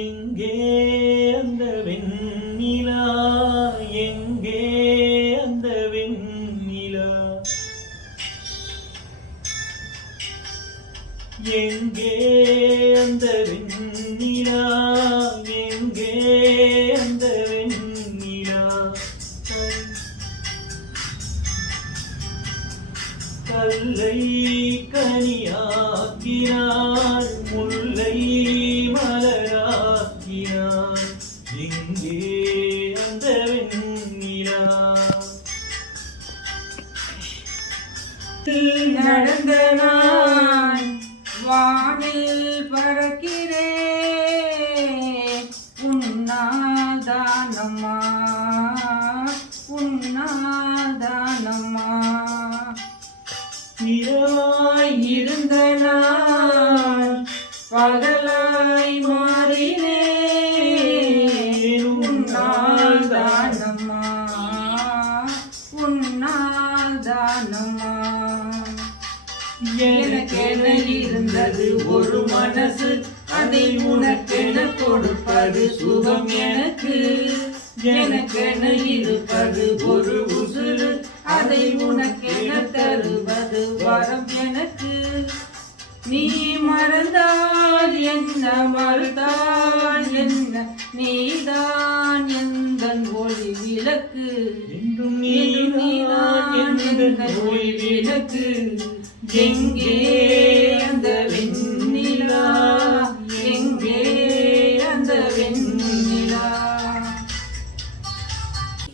எங்கே அந்த வெண்ணிலா, எங்கே அந்த வெண்ணிலா, எங்கே அந்த வெண்ணிலா, எங்கே அந்த வெண்ணிலா, கல்லை கனியாக்கினார், முல்லை மலராக்கினார், எங்கே அந்த வெண்ணிலா. நடந்த நான் வானில் பறக்கிறேன், உன்னால் தானம்மா, உன்னால் தானம்மா. இரவாய் இருந்த நான் பகலாய் மாறினேன், உன்னால் தானம்மா, உன்னால் தானம்மா. எனக்கென இருந்தது ஒரு மனசு, அதை உனக்கென கொடுப்பது சுகம் எனக்கு. எனக்கென இருப்பது ஒரு உசுறு, அதை உனக்கென தருவது வரம் எனக்கு. நீ மறந்தால் என்ன, மறுத்தால் என்ன, நீதான் எந்தன் ஒளி விளக்கு, நீதான் எந்தன் ஒளி விளக்கு. எங்கே